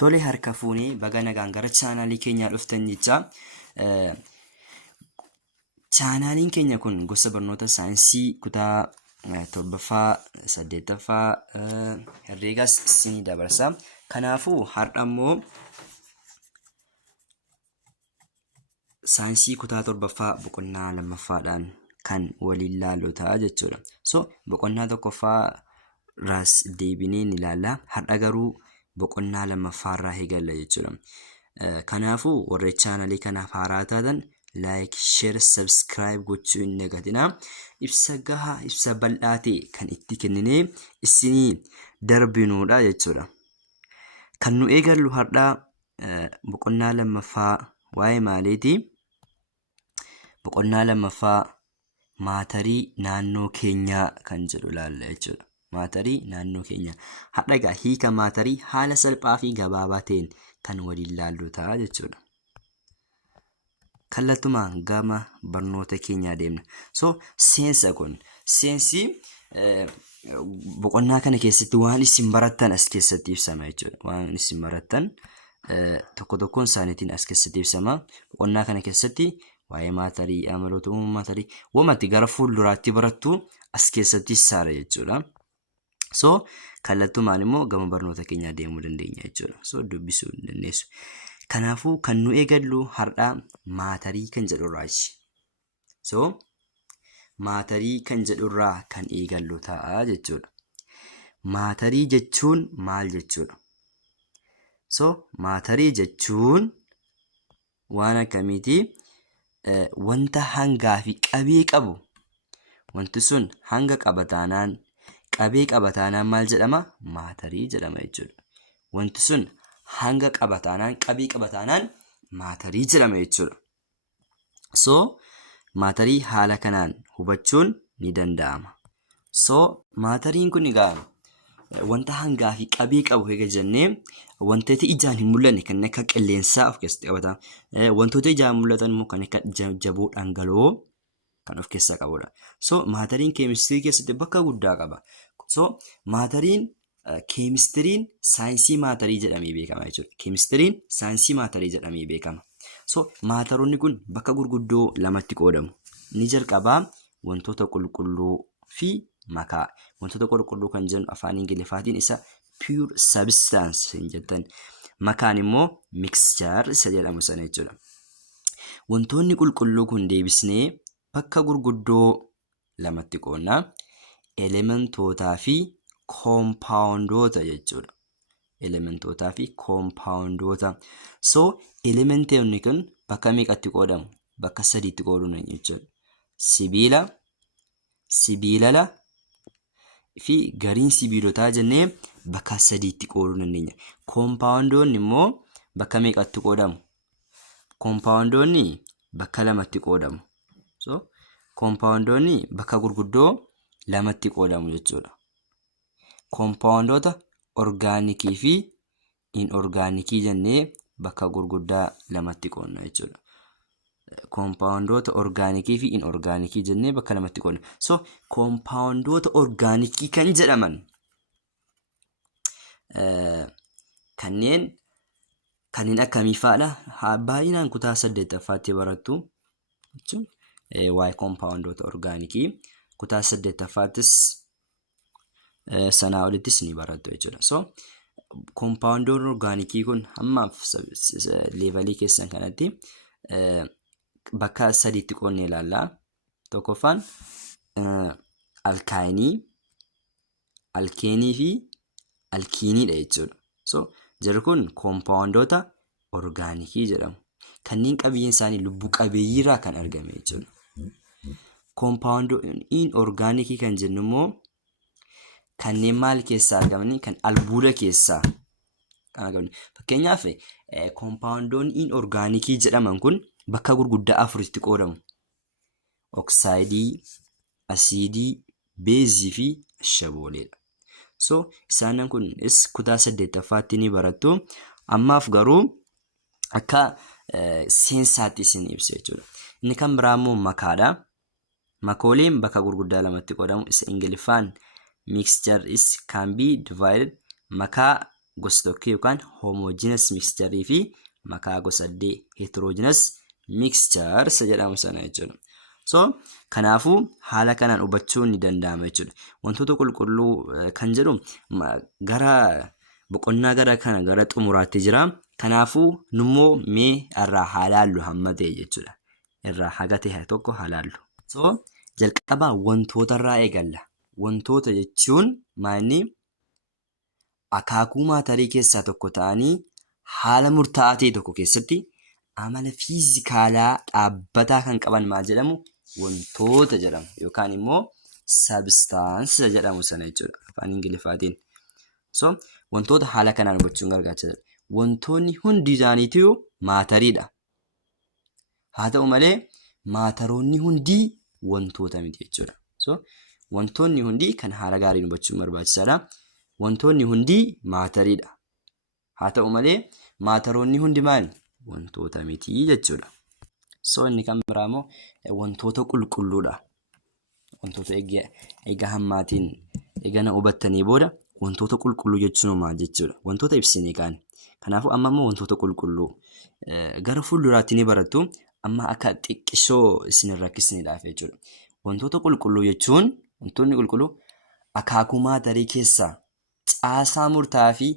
Tole harka fuunee baga nagaan gara chaanaalii keenyaa dhuftan jecha. Chaanaaliin keenya kun gosa barnoota saayinsii kutaa 7ffaa 8ffaa herreegas isinii dabarsa. Kanaafuu har'a immoo saayinsii kutaa 7ffaa boqonnaa 2ffaadhaan kan waliin ilaallu ta'a jechuudha. So boqonnaa 1ffaa raas deebinee ni ilaalla. Har'a garuu boqonnaa 2ffaarraa eegalla jechuudha. Kanaafuu warra chaanaalii kanaaf haaraa taatan like, share, subscribe gochuu hin dagatinaa. Ibsa gahaa, ibsa bal'aa ta'e kan itti kenninee isinii darbinuudha jechuudha. Kan nu eegallu har'a boqonnaa 2ffaa waa'ee maaliiti? Boqonnaa 2ffaa maatarii naannoo keenyaa kan jedhu ilaalla jechuudha. Maatarii naannoo keenyaa. Har'a egaa hiika maatarii haala salphaa fi gabaabaa ta'een kan waliin ilaallu ta'a jechuudha. Kallattumaan gama barnoota keenyaa deemna. So seensi boqonnaa kana keessatti waan isin barattan as keessatti ibsama jechuudha. Waan isin barattan tokko tokkoon isaaniitiin as keessatti ibsama. Boqonnaa kana keessatti waa'ee maatarii, amaloota uumama maatarii, wamatti gara fuulduraatti barattu as keessatti saara jechuudha. So kallattumaan immoo gama barnoota keenyaa deemuu dandeenya jechuudha. So dubbisuu dandeessu. Kanaafuu kan nu eegallu har'a maatarii kan jedhurraachi. So maatarii kan jedhurraa kan eegallu ta'a jechuudha. Maatarii jechuun maal jechuudha? So maatarii jechuun waan akkamiiti? Wanta hangaa fi qabee qabu. Wanti sun hanga qabataanaan, qabee qabataanaan maal jedhama? Maatarii jedhama jechuudha. Wanti sun hanga qabataanaan, qabee qabataanaan maatarii jedhama jechuudha. So maatarii haala kanaan hubachuun ni danda'ama. So maatariin kun egaa wanta hangaa fi qabee qabu eega jennee wantoota ijaan hin mul'anne kan akka qilleensaa of keessatti qabata. Wantoota ijaan mul'atan immoo kan akka jaboo dhangala'oo kan of keessaa qabudha. So maatariin keemistirii keessatti bakka guddaa qaba. So maatariin keemistiriin saayinsii maatarii jedhamee beekama jechuudha. Keemistiriin saayinsii maatarii jedhamee beekama. So maataroonni kun bakka gurguddoo lamatti qoodamu. Ni jalqabaa wantoota qulqulluu fi makaa. Wantoota qulqulluu kan jennu afaan Ingiliffaatiin isa pure substance hin jettan. Makaan immoo mixture isa jedhamu sana jechuudha. Wantoonni qulqulluu kun deebisnee bakka gurguddoo lamatti qoodna. Elementootaa fi koompaawundoota jechuudha. Elementootaa fi koompaawundoota. So elementoonni kun bakka meeqatti qoodamu? Bakka 3tti qooduu jechuudha. Sibiila, sibiilala fi gariin sibiilotaa jennee bakka 3tti qooduu dandeenya. Koompaawundoonni immoo bakka meeqatti qoodamu? Koompaawundoonni bakka 2tti qoodamu. So koompaawundoonni bakka gurguddoo 2tti qoodamu jechuudha. Koompaawundoota orgaanikii fi inorgaanikii jennee bakka gurguddaa 2tti qoodna jechuudha. Koompaawundoota orgaanikii fi inorgaanikii jennee bakka 2tti qoodna. So koompaawundoota orgaanikii kan jedhaman kanneen akkamii fa'aadha? Baay'inaan kutaa 8ffaatti barattu jechuun waa'ee koompaawundoota orgaanikii. Kutaa 8ffaattis sanaa olittis ni barattu jechuudha. So koompaawundoon orgaanikii kun hammaaf leevalii keessan kanatti bakka 3tti qoodnee ilaalla. Tokkoffaan alkaayinii, alkeenii fi alkiiniidha jechuudha. So jarri kun koompaawundoota orgaanikii jedhamu. Kanneen qabiyyeen isaanii lubbuu qabeeyyiirraa kan argame jechuudha. Koompaawundoon inorgaanikii kan jennu immoo kanneen maal keessaa argamanii? Kan albuuda keessaa kan argaman. Fakkeenyaaf koompaawundoon inorgaanikii jedhaman kun bakka gurguddaa 4tti qoodamu. Oksiidii, asiidii, beezii fi ashabooleedha. So isaan kunis kutaa 8ffaatti ni barattu. Ammaaf garuu akka seensaatti isin ibsa jechuudha. Inni kan biraa immoo makaadha. Makooleen bakka gurguddaa 2tti qoodamu. Isa Ingiliffaan mixture is can be divided. Makaa gosa tokkee yookaan homogeneous mixture fi makaa gosa sadee heterogeneous mixture isa jedhamu sana jechuudha. So kanaafuu haala kanaan hubachuun ni danda'ama jechuudha. Wantoota qulqulluu kan jedhu gara boqonnaa gara xumuraatti jira. Kanaafuu nummoo mee irraa haalaallu hamma ta'e jechuudha. Irraa haga ta'e tokko haalaallu. So jalqabaa wantoota irraa eegalla. Wantoota jechuun maanni akaakuu maatarii keessaa tokko ta'anii haala murtaa'aa ta'e tokko keessatti amala fiizikaalaa dhaabbataa kan qaban maal jedhamu? Wantoota jedhamu yookaan immoo substance jedhamu sana jechuudha afaan Ingiliffaatiin. So wantoota haala kanaan hubachuun gargaara. Wantoonni hundi isaaniituu maatariidha. Haa ta'u malee maataroonni hundi wantoota miti jechuudha. So wantoonni hundi kan haala gaariin hubachuun barbaachisaadha. Wantoonni hundi maatariidha. Haa ta'u malee maataroonni hundi maali? Wantoota miti jechuudha. So inni kan biraa immoo wantoota qulqulluudha. Wantoota egaa hammaatiin eegana hubattanii booda wantoota qulqulluu jechuun maal jechuudha? Wantoota ibsinee kaan. Kanaafuu amma immoo wantoota qulqulluu gara fuulduraatti ni barattu. Amma akka xiqqisoo isin rakkisneedhaaf jechuudha. Wantoota qulqulluu jechuun wantoonni qulqulluu akaakuu maatarii keessaa caasaa murtaa'aa fi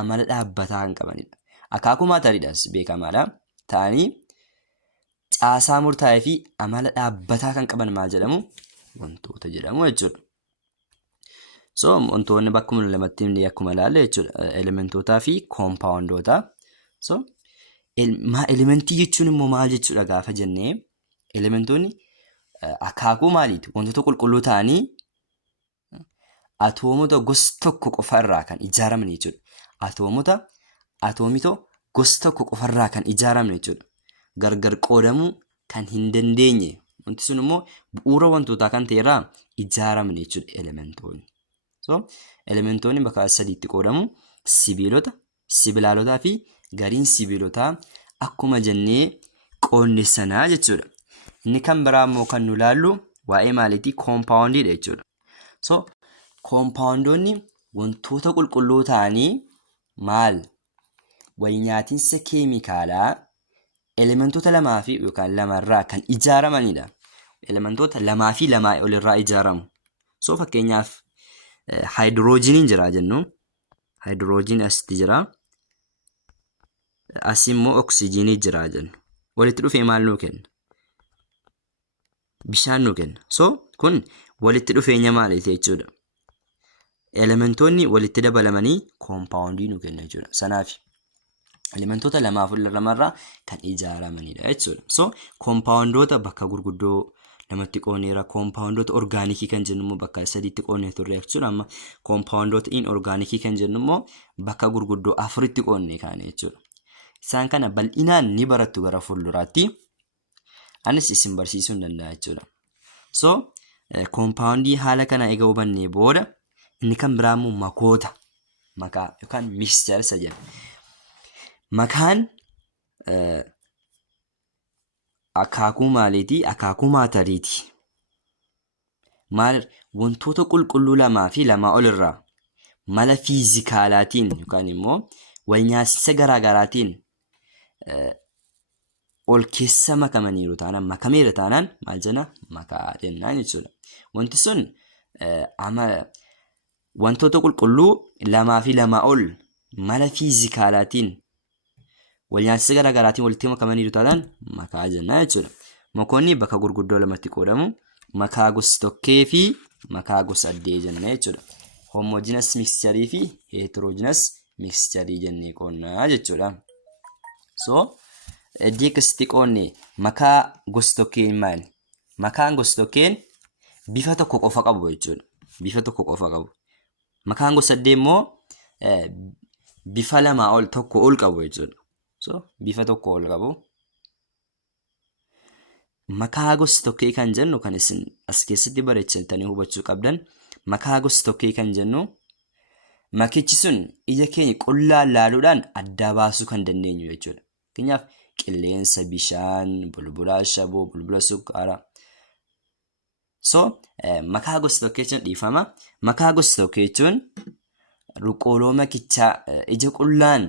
amala dhaabbataa kan qabanidha. Akaakuu maatariidhaas beekamaadha. Ta'anii caasaa murtaa'aa fi amala dhaabbataa kan qaban maal jedhamu? Wantoota jedhamu jechuudha. So wantoonni bakkuma lamatti himne akkuma ilaalle jechuudha. Elementootaa fi koompaawundoota. So elementii jechuun immoo maal jechuudha gaafa jennee? Elementoonni akaakuu maaliiti? Wantoota qulqulluu ta'anii atoomota gosa tokko qofarraa kan ijaaraman jechuudha. Atoomota gosa tokko qofarraa kan ijaaraman jechuudha. Gargar qoodamuu kan hin dandeenye. Wanti sun immoo bu'uura wantootaa kan ta'erraa ijaaraman jechuudha elementoonni. So elementoonni bakka sadiitti qoodamu: sibiilota, sibilaalotaa fi gariin sibiilotaa akkuma jennee qoodne sanaa jechuudha. Inni kan biraa immoo kan nu ilaallu waa'ee maaliitii? Koompaawundiidha jechuudha. So koompaawundoonni wantoota qulqulluu ta'anii maal? Walnyaatinsa keemikaalaa elementoota lamaa fi yookaan lamarraa kan ijaaramanidha. Elementoota lamaa fi lamaa olirraa ijaaramu. So fakkeenyaaf haayidroojiniin jira jennu. Haayidroojin asitti jira. As immoo oksijiinii jira jennu. Walitti dhufee maal nuu kenna? Bishaan nuu kenna. So kun walitti dhufeenya maaliiti jechuudha? Elementoonni walitti dabalamanii koompaawundii nuu kenna jechuudha. Sanaaf elementoota lamaaf lamarraa kan ijaaramanidha jechuudha. So koompaawundoota bakka gurguddoo namatti qoonneera. Koompaawundoota orgaanikii kan jennu immoo bakka sadiitti qoonnee turre jechuudha. Amma koompaawundoota inorgaanikii kan jennu immoo bakka gurguddoo afuritti qoonnee kaane jechuudha. Isaan kana bal'inaan ni barattu gara fuulduraatti. Anis isin barsiisuu hin danda'a jechuudha. So koompaawundii haala kana egaa hubannee booda inni kan biraa immoo makoota. Makaa yookaan mixture isa jedhama. Makaan akaakuu maaliitii? Akaakuu maatariiti. Maal wantoota qulqulluu lamaa fi lamaa olirraa mala fiizikaalaatiin yookaan immoo walnyaatinsa garaagaraatiin ol keessa makamaniiru taanaan makameera taanaan maal jenna? Makaa jennaan jechuudha. Wanti sun wantoota qulqulluu lamaa fi lamaa ol mala fiizikaalaatiin walnyaatinsa garaagaraatiin walitti makamaniiru taanaan makaa jennaa jechuudha. Makoonni bakka gurguddoo lamatti qoodamu. Makaa gosa tokkee fi makaa gosa sadee jenna jechuudha. Homogeneous mixture fi heterogeneous mixture jennee qoonnaa jechuudha. So iddoo akkasitti qoonne makaa gosa tokkeen maali? Makaan gosa tokkeen bifa tokko qofa qabu jechuudha. Bifa tokko qofa qabu. Makaan gosa sadee immoo bifa lamaa ol tokko ol qabu jechuudha. So bifa tokko ol qabu. Makaa gosa tokkee kan jennu kan isin as keessatti bareechitanii hubachuu qabdan. Makaa gosa tokkee kan jennu makichi sun ija keenya qullaan laaluudhaan adda baasuu kan dandeenyu jechuudha. Fakkeenyaaf qilleensa, bishaan, bulbula ashaboo, bulbula sukkaaraa. So makaa gosa tokkee jechuun dhiifama. Makaa gosa tokkee jechuun ruqooloo makichaa ija qullaan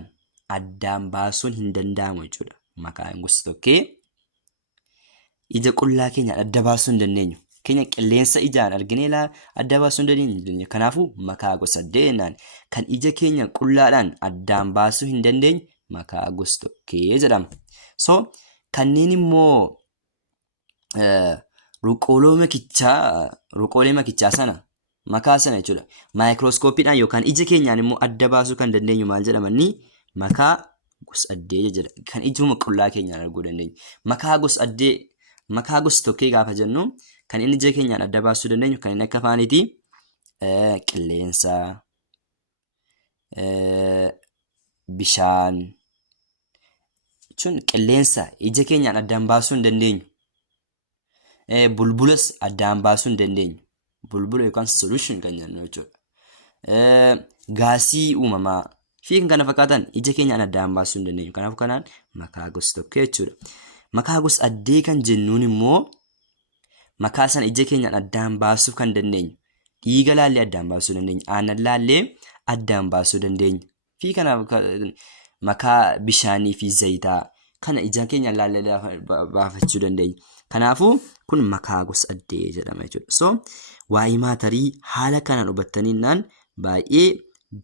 addaan baasuun hin danda'amu jechuudha. Makaan gosa tokkee ija qullaa keenya adda baasuu hin dandeenyu. Keenya qilleensa ijaan arginee adda baasuu hin dandeenyu. Kanaafuu makaa gosa saddeet jennaan. Kan ija keenya qullaadhaan addaan baasuu hin dandeenyu makaa gosa tokkee jedhama. So kanneen immoo ruqoolee makichaa sana makaa sana jechuudha. Maayikirooskoopiidhaan yookaan ija keenyaan immoo adda baasuu kan dandeenyu maal jedhamanii makaa gosa saddeet jedha. Kan ijuma qullaa keenyaan arguu dandeenyu. Makaa gosa tokkee gaafa jennu kan inni ija keenyaan adda baasuu dandeenyu kan inni akka afaaniiti qilleensa, bishaan jechuun qilleensa ija keenyaan addaan baasuu hin dandeenyu. Bulbulas addaan baasuu hin dandeenyu. Bulbula yookaan solution kan jennu jechuudha. Gaasii uumamaa fi kan kana fakkaatan ija keenyaan addaan baasuu hin dandeenyu. Kanaaf kanaan makaa gosa tokkee jechuudha. Makaa gosa saddeet kan jennuun immoo makaa sana ija keenyaan addaan baasuu kan dandeenyu. Dhiiga laallee addaan baasuu dandeenya. Aannan laallee addaan baasuu dandeenya. Fi kanaaf makaa bishaanii fi zayitaa kana ija keenyaan laallee baafachuu dandeenya. Kanaafuu kun makaa gosa saddeet jedhama jechuudha. So waa'ee maatarii haala kanaan hubattaniinaan baay'ee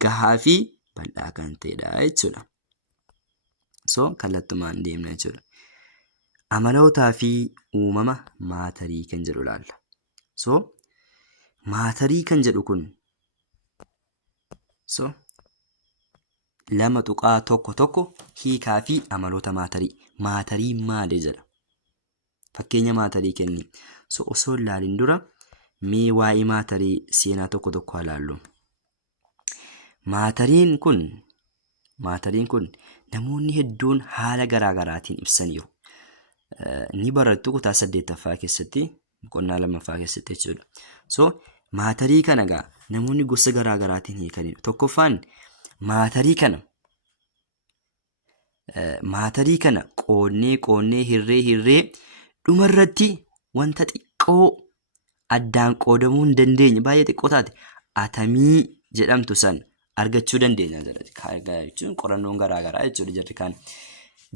gahaa fi bal'aa kan ta'edha jechuudha. So kallattumaan deemna jechuudha. Amalootaa fi uumama maatarii kan jedhu ilaalla. So maatarii kan jedhu kun lama tuqaa tokko hiikaa fi amaloota maatarii. Maatarii maali jedha. Fakkeenya maatarii kenni. So osoo ilaalin dura mee waa'ee maatarii seenaa tokko haa ilaallu. Maatariin kun namoonni hedduun haala garaagaraatiin ibsaniiru. Ni barattu kutaa 8ffaa keessatti, boqonnaa 2ffaa keessatti jechuudha. So maatarii kana egaa namoonni gosa garaagaraatiin hiikaniiru. Tokkoffaan maatarii kana qoonnee hirree dhumarratti wanta xiqqoo addaan qoodamuu hin dandeenye baay'ee xiqqoo taate atamii jedhamtu san argachuu dandeenya jechuun qorannoon garaagaraa jechuudha.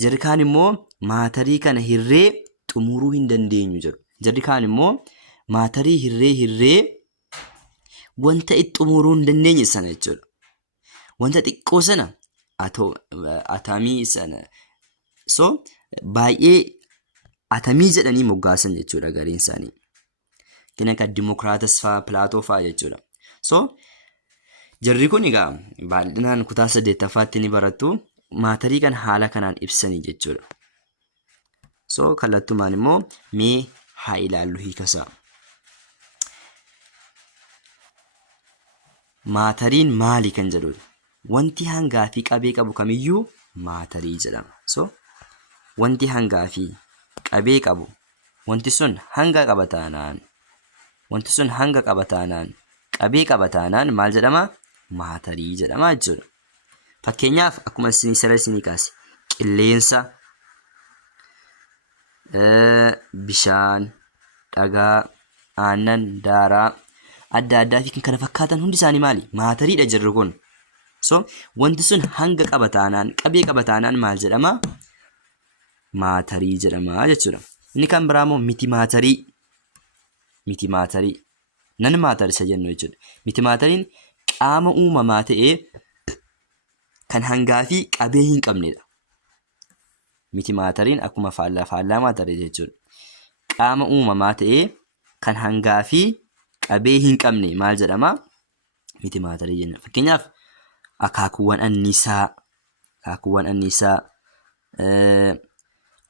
Jarri kaan immoo maatarii kana hirree xumuruu hin dandeenyu jedhu. Jarri kaan immoo maatarii hirree wanta xumuruu hin dandeenye sana jechuudha. Wanta xiqqoo sana atamii sana baay'ee atamii jedhanii moggaasan jechuudha gariin isaanii. Kan akka Dimokiraatas fa'aa, Pilaatoo fa'aa jechuudha. So jarri kun egaa baay'inaan kutaa 8ffaatti ni barattu. Maatarii kan haala kanaan ibsanii jechuudha. So kallattumaan immoo mee haa ilaallu hiikasaa. Maatariin maali kan jedhudha. Wanti hangaa fi qabee qabu kamiyyuu maatarii jedhama. So wanti hangaa fi qabee qabu wanti sun hanga qaba taanaan qabee qaba taanaan maal jedhama? Maatarii jedhama jechuudha. Fakkeenyaaf akkuma isinii kaase qilleensa, bishaan, dhagaa, aannan, daaraa adda addaa fi kan kana fakkaatan hundi isaanii maali? Maatariidha jirru kun. So wanti sun hanga qaba taanaan qabee qaba taanaan maal jedhama? Maatarii jedhama jechuudha. Inni kan biraa immoo miti maatarii. Nan maatarisa jennu jechuudha. Miti maatariin qaama uumamaa ta'ee kan hangaa fi qabee hin qabnedha. Miti maatariin akkuma faallaa maatarii jechuudha. Qaama uumamaa ta'ee kan hangaa fi qabee hin qabne maal jedhama? Miti maatarii jenna. Fakkeenyaaf akaakuuwwan anniisaa,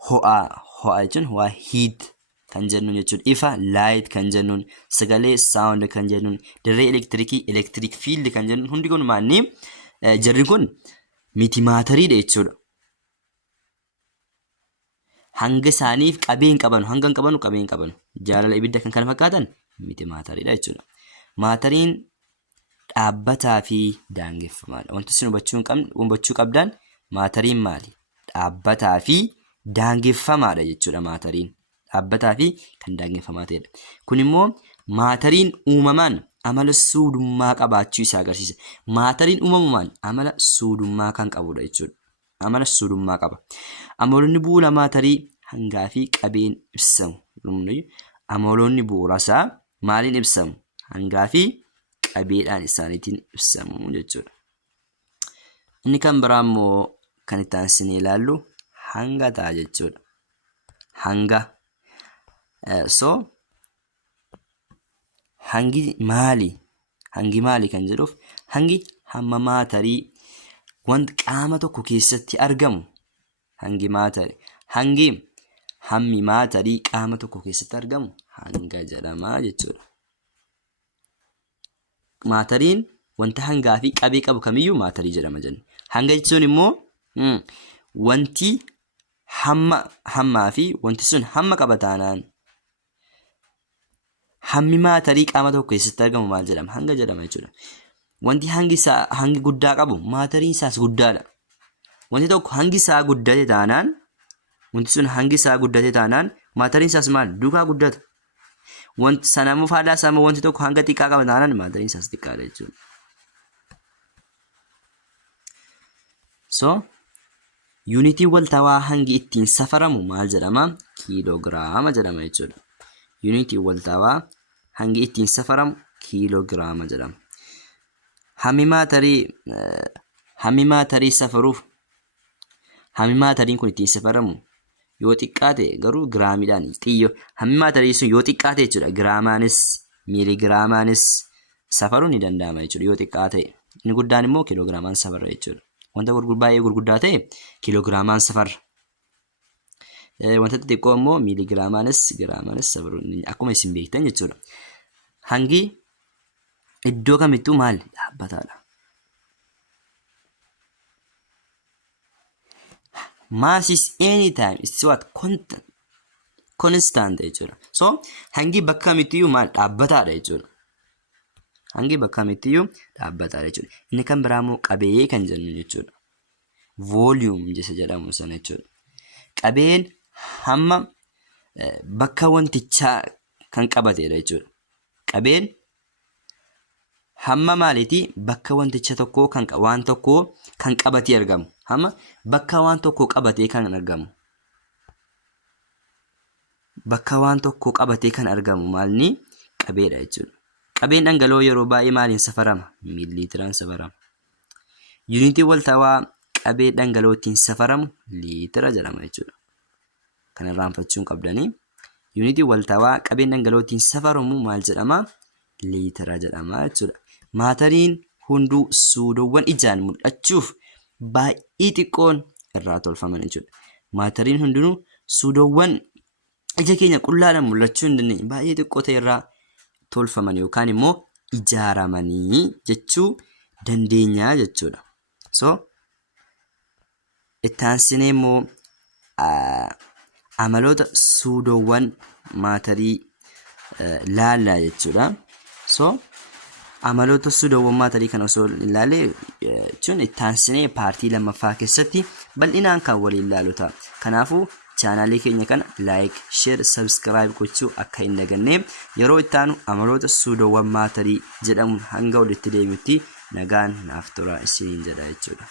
ho'a jechuun ho'a heat kan jennuun jechuudha. Ifa light kan jennuun, sagalee sound kan jennuun, dirree elektirikii electric field kan jennuun hundi kun maanni jarri kun miti maatariidha jechuudha. Hanga isaaniif qabee hin qabanu, hanga hin qabanu qabee hin qabanu. Jaalala ibidda kan kana fakkaatan miti maatariidha jechuudha. Maatariin dhaabbataa fi daangeffamaadha. Wanti isin hubachuu qabdan maatariin maali? Dhaabbataa fi daangeffamaadha jechuudha maatariin. Dhaabbataa fi kan daangeffamaa ta'edha. Kun immoo maatariin uumamaan amala suudummaa qabaachuu isaa agarsiisa. Maatariin uumamumaan amala suudummaa kan qabudha jechuudha. Amala suudummaa qaba. Amaloonni bu'uura maatarii hangaa fi qabeen ibsamu. Amaloonni bu'uura isaa maaliin ibsamu? Hangaa fi qabeedhaan isaaniitiin ibsamu jechuudha. Inni kan biraa immoo kan itti aansinee ilaallu hanga ta'a jechuudha. Hanga. Hangi maali? Hangi maali kan jedhuuf hangi hamma maatarii wanti qaama tokko keessatti argamu. Hangi maatarii. Hammi maatarii qaama tokko keessatti argamu hanga jedhama jechuudha. Maatariin wanta hangaa fi qabee qabu kamiyyuu maatarii jedhama jenna. Hanga jechuun immoo wanti hammaa fi wanti sun hamma qaba taanaan hammi maatarii qaama tokko keessatti argamu maal jedhama? Hanga jedhama jechuudha. Wanti hangi guddaa qabu maatariin isaas guddaadha. Wanti tokko hangi isaa guddate taanaan wanti sun hangi isaa guddate taanaan maatariin isaas maal? Duukaa guddata. Wanti sanamuu faadaa isaa wanti tokko hanga xiqqaa qaba taanaan maatariin isaas xiqqaadha jechuudha. Yuunitiin waltawaa hangi ittiin safaramu maal jedhama? Kiiloogiraama jedhama jechuudha. Yuunitiin waltawaa hangi ittiin safaramu kiiloogiraama jedhama. Hammi maatarii safaruuf hammi maatariin kun ittiin safaramu yoo xiqqaate garuu giraamiidhaan hammi maatarii sun yoo xiqqaate jechuudha. Giraamaanis miiligiraamaanis safaruun ni danda'ama jechuudha yoo xiqqaate. Inni guddaan immoo kiiloogiraamaan safarra jechuudha. Wanta baay'ee gurguddaa ta'e kiiloogiraamaan safarra. Wanta xixiqqoo immoo miiligiraamaanis giraamaanis safaruun akkuma isin beektan jechuudha. Hangi iddoo kamittuu maal? Dhaabbataadha. Mass is anytime it's what constant jechuudha. Hangi bakka kamittiyyuu maal? Dhaabbataadha jechuudha. Hangi bakka kamittiyyuu dhaabbataadha jechuudha. Inni kan biraa immoo qabee kan jennu jechuudha. Volume jedhamu sana jechuudha. Qabeen hamma bakka wantichaa kan qabatedha jechuudha. Qabeen hamma maaliitii? Bakka wanticha tokkoo waan tokkoo kan qabatee argamu. Hamma bakka waan tokkoo qabatee kan argamu. Bakka waan tokkoo qabatee kan argamu maalni? Qabeedha jechuudha. Qabeen dhangala'oo yeroo baay'ee maaliin safarama? Miiliitiraan safarama. Yuunitiin waltawaa qabee dhangala'oo ittiin safaramu liitira jedhama jechuudha. Kana irraanfachuu hin qabdanii. Yuunitiin waltawaa qabeen dhangala'oo ittiin safaramu maal jedhama? Liitira jedhama jechuudha. Maatariin hunduu suudoowwan ijaan mul'achuuf baay'ee xiqqoon irraa tolfaman jechuudha. Maatariin hundinuu suudoowwan ija keenya qullaadhaan mul'achuu hin dandeenye baay'ee xiqqoo ta'e irraa tolfaman yookaan immoo ijaaramanii jechuu dandeenya jechuudha. Itti aansinee immoo amaloota suudoowwan maatarii laallaa jechuudha. Amaloota suudoowwan maatarii kana osoo ilaalle jechuun itti aansinee paartii lammaffaa keessatti bal'inaan kan waliin ilaalu ta'a. Kanaafuu chaanaalii keenya kana like, share, subscribe gochuu akka hin dagannee yeroo itti aanu amaloota suudoowwan maatarii jedhamuun hanga walitti deemutti nagaan naaf tura isiniin jedha jechuudha.